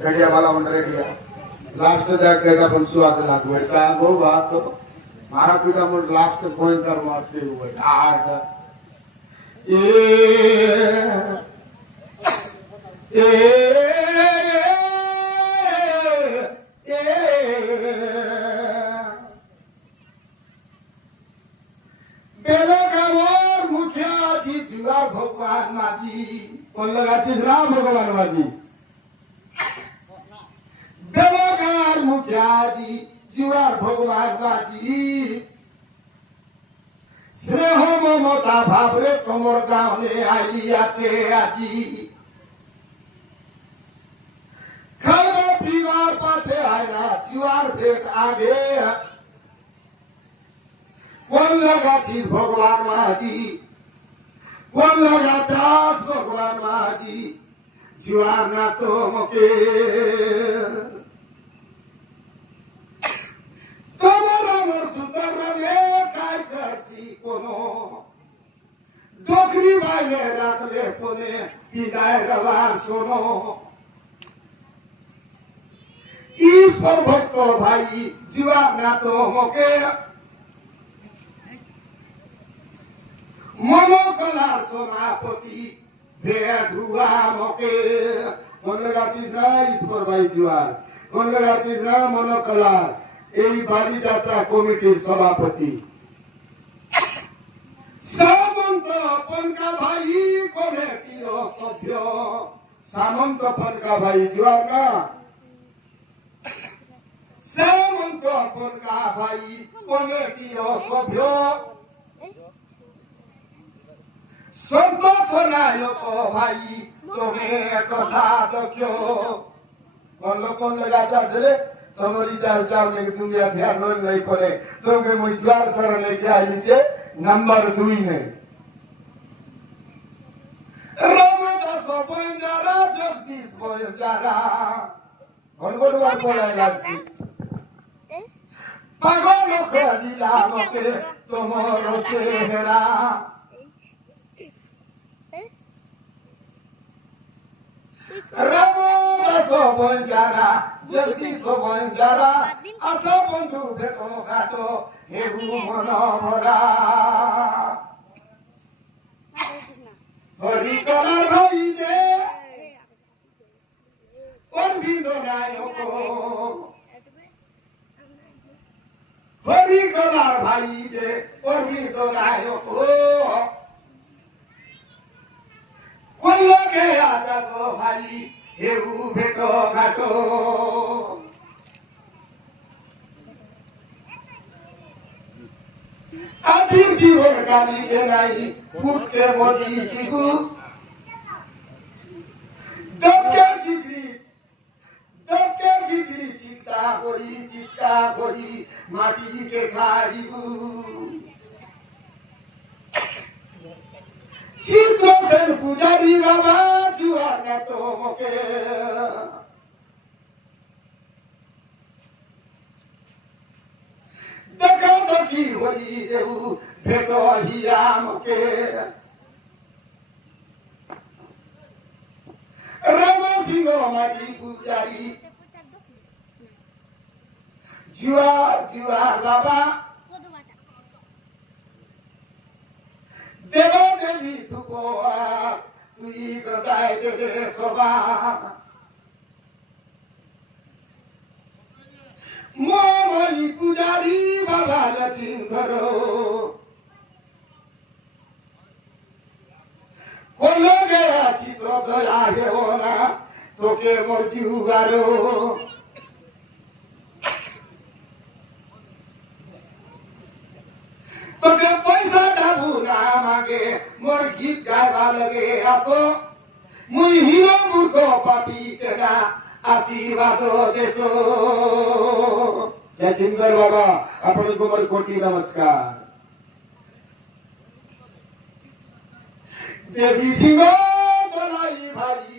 Radio वाला मन radio last जाके पण सुवात लागू इसका वो बात तो मारा पिता मुझ लास्ट पॉइंट कर मारते हुए आज बेलगामोर मुखिया जी जुआ भगवान माजी कौन लगा थी राम भगवान माजी बेलगार मुखिया जी जुआ भगवान माजी स्नेह ममता भावरे तोमर गाँवले आई आछे আজি खाना पीवार पाछे आयना जुआर भेट आगे कौन लगा थी भगवान माजी कौन लगा चास भगवान माजी जुआर ना तो मुके তোমার আমার সুতর রে কাই করছি কোনো ডকরি বাইরে রাখলে পনে বিদায় রবার শোনো ঈশ্বর ভক্ত ভাই জীবন না তো মোকে মনোকলা সমাপতি ভেড়ুয়া মোকে মনে রাখিস না ঈশ্বর ভাই জীবন মনে রাখিস না মনোকলা এই বাড়ি যাত্রা কমিটির সভাপতি সামন্ত পনকা ভাই কমিটির সভ্য সামন্ত পনকা ভাই জুয়ার না সামন্ত পনকা ভাই কমিটির সভ্য সন্তোষ নায়ক ভাই তুমি কথা দক্ষ কোন কোন লাগাটা ছেলে তোমারি চাল চাল ने दुनिया ध्यान नहीं पड़े तो के मुझवार सर लेके आई थे नंबर 2 में रामदास बंजारा जगदीश बंजारा कौन बार बोला पागल खलीला मके तुम्हारो चेहरा রামদাস বঞ্জারা জগদীশ বঞ্জারা আসা বন্ধু ভেটো ঘাটো হেবু মন ভরা হরি কলার ভাই যে অরবিন্দ নায়ক হরি কলার ভাই যে অরবিন্দ নায়ক কোন লোকে আচাস ভাই হেউ ভেটো ঘাটো আজি জীবন কালিকে নাই ফুটকে বডি চিকু দপকে খিচড়ি চিন্তা করি মাটিকে খাইবু চিত্র সেন পূজারি বাবা জুয়ার না তোমাকে দেখা দেখি হরি দেউ ভেট হিয়া মকে রাম সিংহ মাটি পূজারি জুয়ার বাবা দেবা দেবী থুপোয়া তুই তো দায় দেবে সবা মোমারি পূজারি বাবা লচিন ধরো কলগে আছি শ্রদ্ধা হেও না তোকে মর্জি উগারো তোকে পয়সা ডাবু না মাগে মোর গীত গাইবা লগে আসো মুই হিরো মূর্খ পাপি কেনা आशीर्वाद देशो लक्ष्मीधर बाबा अपने को मोर कोटि नमस्कार देवी सिंह दोलाई भाई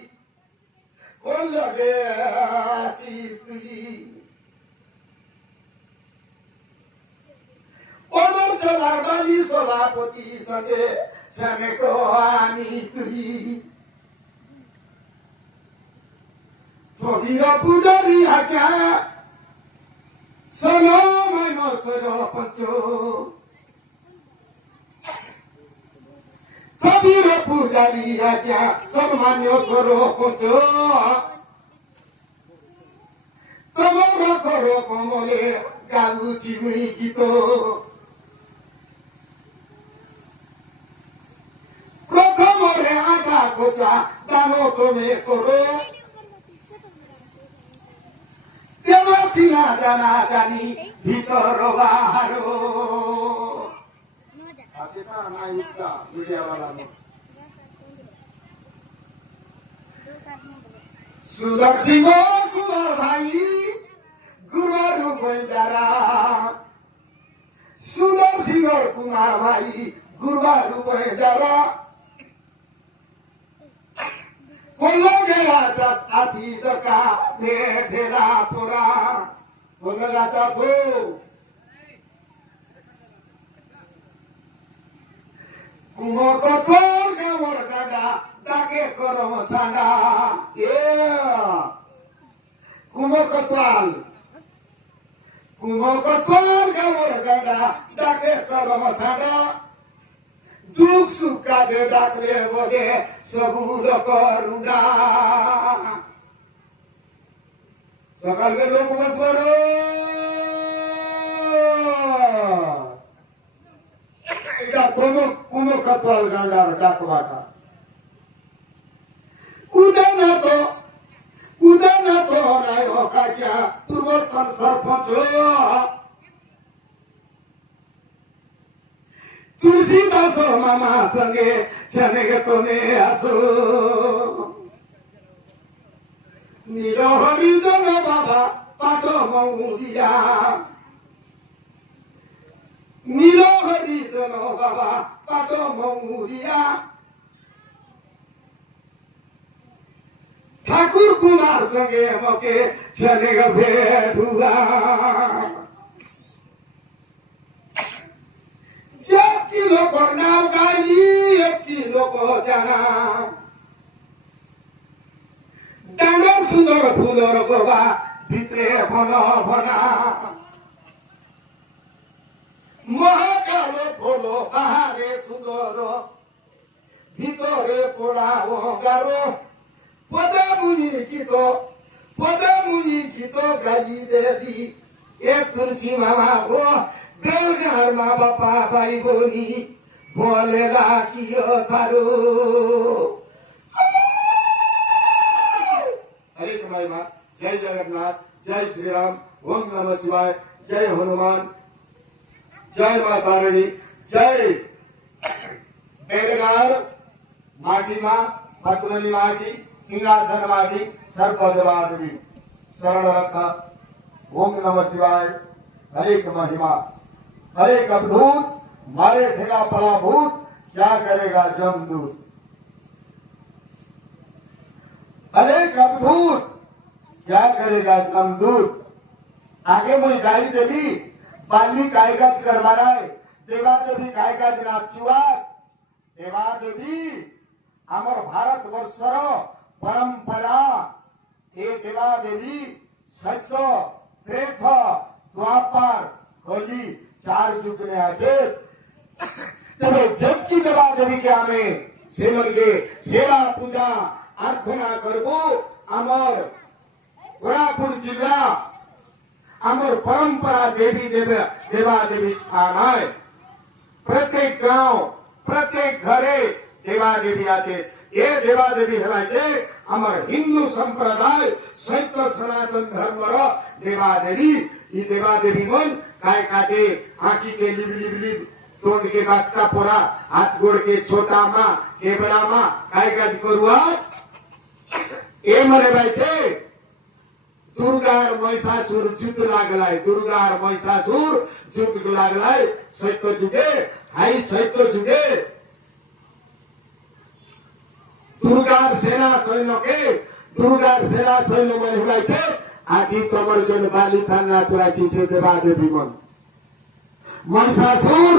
कोन लगे आची स्त्री অরুণাচলার বালি সভাপতি সঙ্গে জানে তো আমি তুই Sobiro pujari akya Solo mano solo pancho Sobiro pujari akya Solo mano solo pancho Tomoro koro komole Galu chimui kito Prothomore aga kocha Dano tome koro Devasina jana jani Hitor baharo Asita naisda media wala no Sundar Singh Kumar bhai Guru Banjara Sundar Singh Kumar bhai Guru Banjara Kolo gaya jas asi daka Dhela pura Kolo gaya jas ho Kumo kotol gamor gada Dake koro chanda Yeah Kumo kotwal gamor gada Dake koro chanda Duk suka je dakle bole Sabud korunda Sakal ke log mas baro Ita kumo katwal gandar dakwata Udana to nayo kakya Purvotan sarpancho Tulsidas mama sange chane tome aso Nilo harijana baba pato maudia Nilo harijana baba pato maudia Thakur Kumar sange moke chane bhedula Jab kilo kornav gai, ek kilo ko jana. Danga sundar phulor goba, bhitre bhana bhana. Mahakalo pholo bahare sundar, bhitore pora garo. Pada muni kito gai devi, ek tulsi mama ho. Belgar ma bapa bhai boni bolela kiyo tharu Hare Krishna Jai Jagannath Jai Shri Ram Om Namah Shivaya Jai Hanuman Jai Mata Rani Jai Belgar Mati ma Patulani mati Singhasana mati Sarpadavadavi Saranarakha Om Namah Shivaya हरे महिमा हरे अवधूत मारे ठेगा पड़ा भूत क्या करेगा जमदूत हरे अवधूत क्या करेगा जमदूत आगे मुझे गाई देवी बाली कायगत करवा रहा है देवा देवी कायगत नाचुआर देवा देवी आमर भारत वर्षर परंपरा ए देवा देवी सत्य त्रेथ द्वापर कली 4 युग में आछे तबे जबकि देवा देवी के आमे सेमन के सेवा पूजा अर्चना करबो आमर कोरापुर जिला आमर परंपरा देवी देवा देवी स्थान है प्रत्येक गांव प्रत्येक घरे देवा देवी आछे ये देवा देवी हेला छे आमर हिंदू संप्रदाय सत्य सनातन धर्म रो देवा देवी ई देवा देवी मन काय काटे आँखी के लिब लिब लिब तोंड के बाटका पोरा हाथ गोड़ के छोटा माँ केबड़ा माँ काय काज करुआ ए मरे बैठे दुर्गा और महिषासुर जुद्ध लागलाय दुर्गा और महिषासुर जुद्ध लागलाय सत्य जुगे हाई सत्य जुगे दुर्गा सेना सैन्य मन हुलाई छे आजी तमर जन बाली थान नाचुराची से देवा देवी मन महिषासुर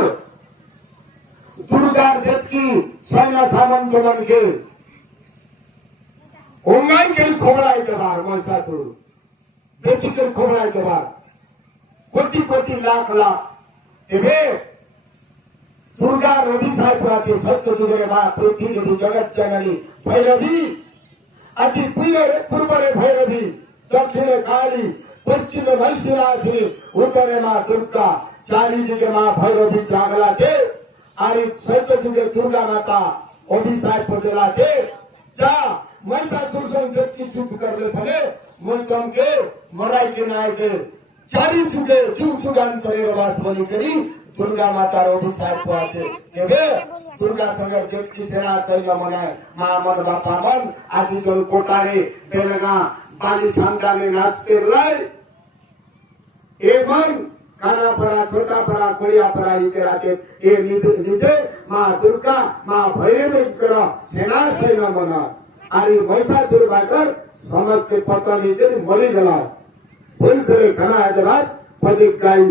दुर्गा जबकि सैन्य सामंत मन के ओंगाई के खोबड़ाई के बार महिषासुर बेची के खोबड़ाई के बार कोटि कोटि लाख लाख एबे दुर्गा रवि साहेब प्राचे सत्य जुगरे मा पृथ्वी देवी जगत जननी भैरवी अति पूर्व रे भैरवी दक्षिण काली पश्चिम महिषासुरी उत्तरे मा दुर्गा चारी जुगे मा भैरवी जागला छे आरी सत्य जुगे दुर्गा माता अभिशाप पदेला छे जा महिषासुर से जति चुप कर ले भने मन कम के मराई के नाय के चारी जुगे जुग जुगान्तरे वास बनी करी दुर्गा माता रोधी साहेब को आछे एबे दुर्गा संगर जेटकी सेना सैन्य मनाए मामन बापा मन आजि जल कोटारे बेलगा बाली छांदाने नाचते लाई एमन काना परा छोटा परा कोड़िया परा इतेरा के ए निजे मां दुर्गा मां भैरवी कर सेना सैन्य मना आरी महिषासुर भाकर समस्त पतनी दिन मरी गला फुल करे घना आजबाज पदिक गाई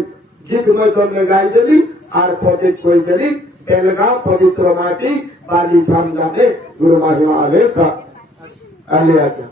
गीत में तुमने गाई देली और पदिक कोई देली बेलगांव पवित्र माटी बाली छाम जाने गुरु महिमा आले था आले आजा